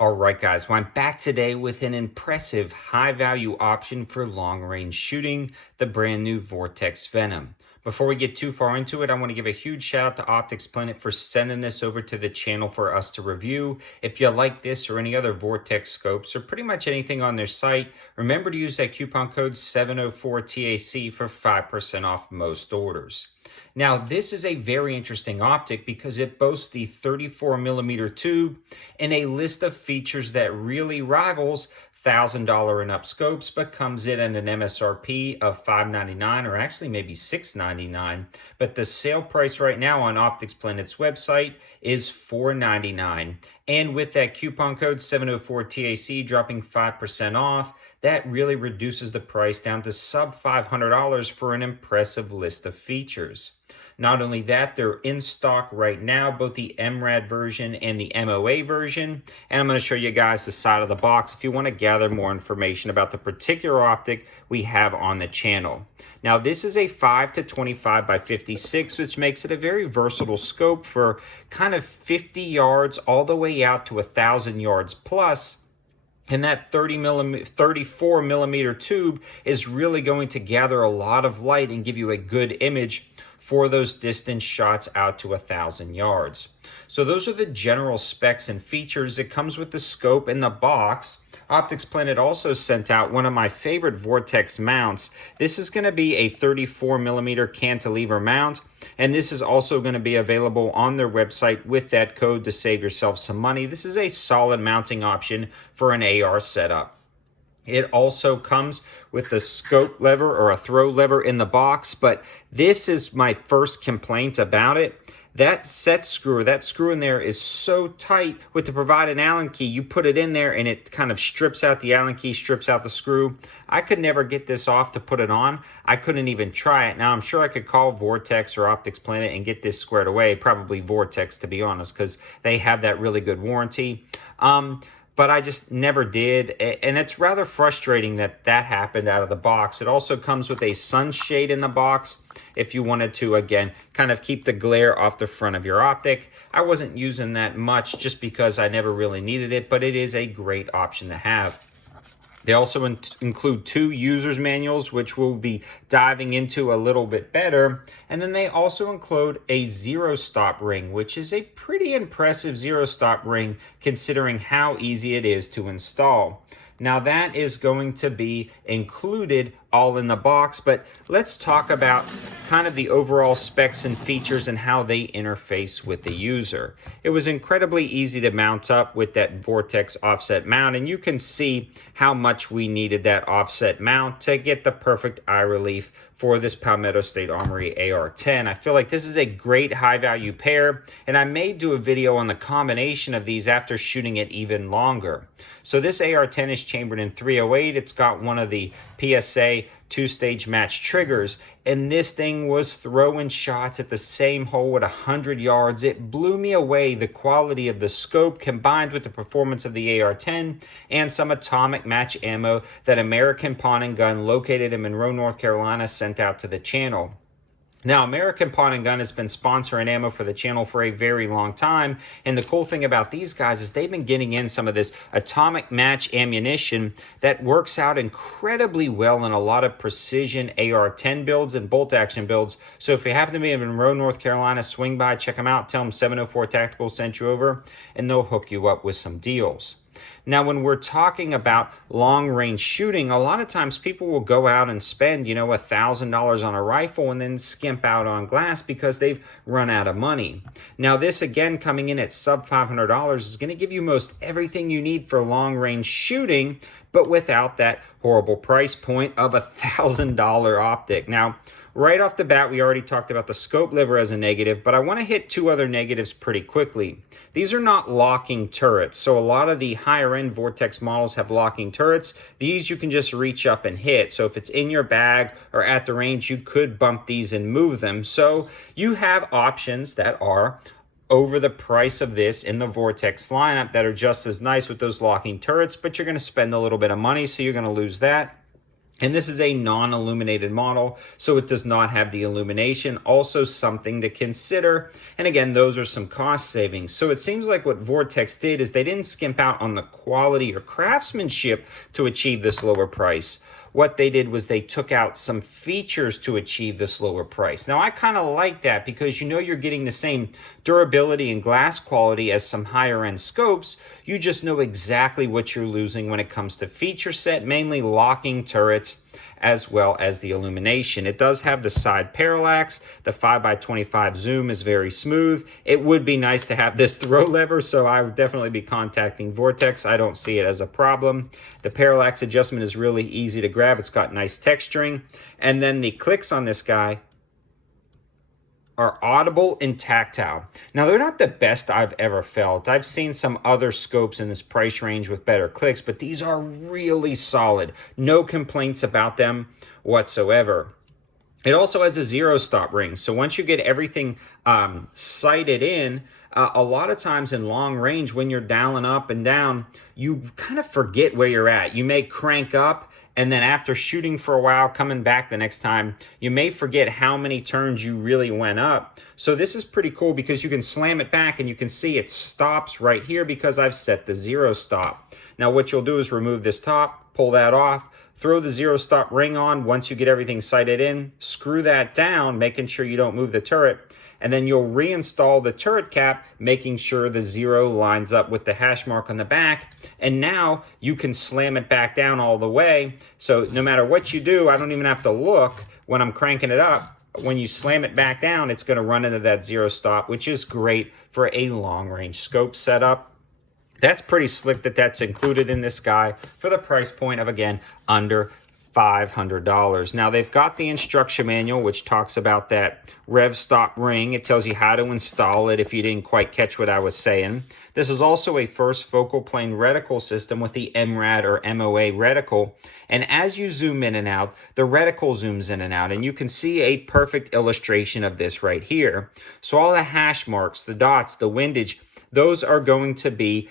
All right, guys, well, I'm back today with an impressive high-value option for long-range shooting, the brand new Vortex Venom. Before we get too far into it, I want to give a huge shout out to Optics Planet for sending this over to the channel for us to review. If you like this or any other Vortex scopes or pretty much anything on their site, remember to use that coupon code 704TAC for 5% off most orders. Now, this is a very interesting optic because it boasts the 34mm tube and a list of features that really rivals $1,000 and up scopes, but comes in at an MSRP of $599 or actually maybe $699. But the sale price right now on Optics Planet's website is $499. And with that coupon code 704TAC dropping 5% off, that really reduces the price down to sub $500 for an impressive list of features. Not only that, they're in stock right now, both the MRAD version and the MOA version. And I'm going to show you guys the side of the box if you want to gather more information about the particular optic we have on the channel. Now, this is a 5 to 25 by 56, which makes it a very versatile scope for kind of 50 yards all the way out to 1,000 yards plus. And that 34 millimeter tube is really going to gather a lot of light and give you a good image for those distance shots out to 1,000 yards. So those are the general specs and features. It comes with the scope in the box. Optics Planet also sent out one of my favorite Vortex mounts. This is going to be a 34mm cantilever mount, and this is also going to be available on their website with that code to save yourself some money. This is a solid mounting option for an AR setup. It also comes with a scope lever or a throw lever in the box, but this is my first complaint about it. That set screw, or that screw in there is so tight with the provided Allen key. You put it in there and it kind of strips out the Allen key, strips out the screw. I could never get this off to put it on. I couldn't even try it. Now, I'm sure I could call Vortex or Optics Planet and get this squared away. Probably Vortex, to be honest, because they have that really good warranty. But I just never did, and it's rather frustrating that that happened out of the box. It also comes with a sunshade in the box if you wanted to, again, kind of keep the glare off the front of your optic. I wasn't using that much just because I never really needed it, but it is a great option to have. They also include 2 user's manuals, which we'll be diving into a little bit better. And then they also include a zero stop ring, which is a pretty impressive zero stop ring considering how easy it is to install. Now that is going to be included all in the box, but let's talk about kind of the overall specs and features and how they interface with the user. It was incredibly easy to mount up with that Vortex offset mount, and you can see how much we needed that offset mount to get the perfect eye relief for this Palmetto State Armory AR-10. I feel like this is a great high-value pair, and I may do a video on the combination of these after shooting it even longer. So this AR-10 is chambered in 308. It's got one of the PSA 2-stage match triggers, and this thing was throwing shots at the same hole at 100 yards. It blew me away, the quality of the scope combined with the performance of the AR-10 and some atomic match ammo that American Pawn & Gun located in Monroe, North Carolina sent out to the channel. Now, American Pawn & Gun has been sponsoring ammo for the channel for a very long time, and the cool thing about these guys is they've been getting in some of this atomic match ammunition that works out incredibly well in a lot of precision AR-10 builds and bolt action builds. So if you happen to be in Monroe, North Carolina, swing by, check them out, tell them 704 Tactical sent you over, and they'll hook you up with some deals. Now, when we're talking about long-range shooting, a lot of times people will go out and spend, $1,000 on a rifle and then skimp out on glass because they've run out of money. Now, this, again, coming in at sub $500 is going to give you most everything you need for long-range shooting, but without that horrible price point of $1,000 optic. Now, right off the bat, we already talked about the scope lever as a negative, but I want to hit 2 other negatives pretty quickly. These are not locking turrets, so a lot of the higher-end Vortex models have locking turrets. These you can just reach up and hit, so if it's in your bag or at the range, you could bump these and move them. So you have options that are over the price of this in the Vortex lineup that are just as nice with those locking turrets, but you're going to spend a little bit of money, so you're going to lose that. And this is a non-illuminated model, so it does not have the illumination. Also something to consider. And again, those are some cost savings. So it seems like what Vortex did is they didn't skimp out on the quality or craftsmanship to achieve this lower price. What they did was they took out some features to achieve this lower price. Now, I kind of like that because you know you're getting the same durability and glass quality as some higher end scopes. You just know exactly what you're losing when it comes to feature set, mainly locking turrets as well as the illumination. It does have the side parallax. The 5x25 zoom is very smooth. It would be nice to have this throw lever, so I would definitely be contacting Vortex. I don't see it as a problem. The parallax adjustment is really easy to grab. It's got nice texturing. And then the clicks on this guy are audible and tactile. Now, they're not the best I've ever felt. I've seen some other scopes in this price range with better clicks, but these are really solid. No complaints about them whatsoever. It also has a zero stop ring. So once you get everything sighted in, a lot of times in long range, when you're dialing up and down, you kind of forget where you're at. You may crank up, and then after shooting for a while, coming back the next time, you may forget how many turns you really went up. So this is pretty cool because you can slam it back and you can see it stops right here because I've set the zero stop. Now what you'll do is remove this top, pull that off, throw the zero stop ring on once you get everything sighted in, screw that down, making sure you don't move the turret, and then you'll reinstall the turret cap, making sure the zero lines up with the hash mark on the back. And now you can slam it back down all the way. So no matter what you do, I don't even have to look when I'm cranking it up. When you slam it back down, it's gonna run into that zero stop, which is great for a long range scope setup. That's pretty slick that that's included in this guy for the price point of, again, under $500. Now, they've got the instruction manual, which talks about that rev stop ring. It tells you how to install it if you didn't quite catch what I was saying. This is also a first focal plane reticle system with the MRAD or MOA reticle. And as you zoom in and out, the reticle zooms in and out. And you can see a perfect illustration of this right here. So all the hash marks, the dots, the windage, those are going to be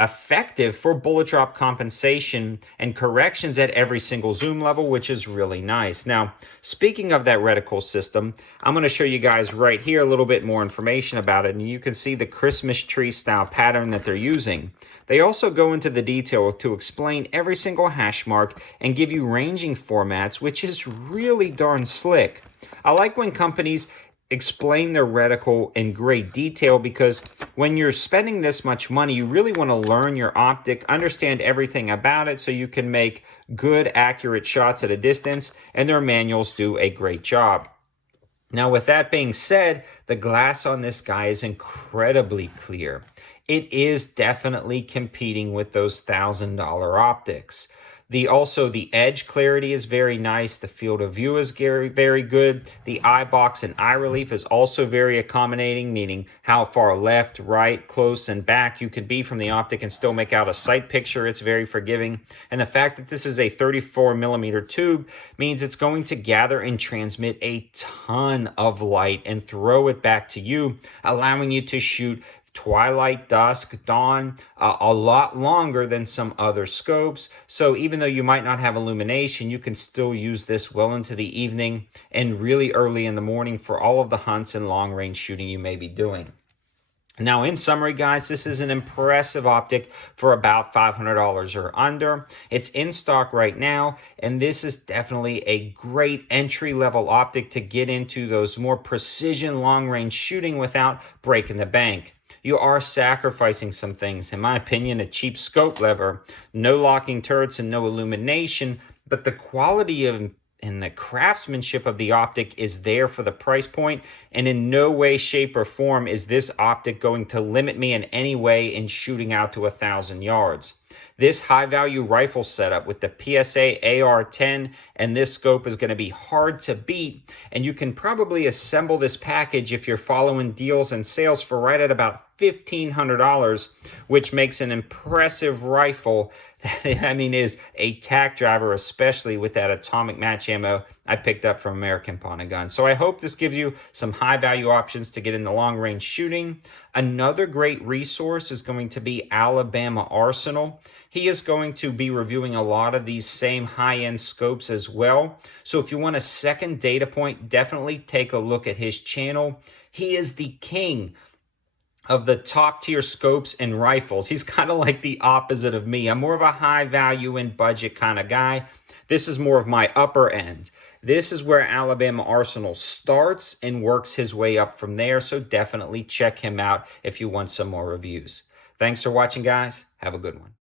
effective for bullet drop compensation and corrections at every single zoom level, which is really nice. Now, speaking of that reticle system, I'm going to show you guys right here a little bit more information about it, and you can see the Christmas tree style pattern that they're using. They also go into the detail to explain every single hash mark and give you ranging formats, which is really darn slick. I like when companies explain their reticle in great detail, because when you're spending this much money, you really want to learn your optic, understand everything about it so you can make good, accurate shots at a distance, and their manuals do a great job. Now, with that being said, the glass on this guy is incredibly clear. It is definitely competing with those $1,000 optics. Also, the edge clarity is very nice. The field of view is very good. The eye box and eye relief is also very accommodating, meaning how far left, right, close, and back you can be from the optic and still make out a sight picture. It's very forgiving. And the fact that this is a 34mm tube means it's going to gather and transmit a ton of light and throw it back to you, allowing you to shoot twilight, dusk, dawn, a lot longer than some other scopes. So even though you might not have illumination, you can still use this well into the evening and really early in the morning for all of the hunts and long range shooting you may be doing. Now, in summary, guys, this is an impressive optic for about $500 or under. It's in stock right now, and this is definitely a great entry-level optic to get into those more precision long-range shooting without breaking the bank. You are sacrificing some things. In my opinion, a cheap scope lever, no locking turrets, and no illumination, but the quality of and the craftsmanship of the optic is there for the price point, and in no way, shape, or form is this optic going to limit me in any way in shooting out to 1,000 yards. This high-value rifle setup with the PSA AR-10 and this scope is going to be hard to beat, and you can probably assemble this package if you're following deals and sales for right at about $1,500, which makes an impressive rifle that, I mean, is a tack driver, especially with that atomic match ammo I picked up from American Pawn and Gun. So I hope this gives you some high value options to get in the long range shooting. Another great resource is going to be Alabama Arsenal. He is going to be reviewing a lot of these same high-end scopes as well. So if you want a second data point, definitely take a look at his channel. He is the king of the top tier scopes and rifles. He's kind of like the opposite of me. I'm more of a high value and budget kind of guy. This is more of my upper end. This is where Alabama Arsenal starts and works his way up from there. So definitely check him out if you want some more reviews. Thanks for watching, guys. Have a good one.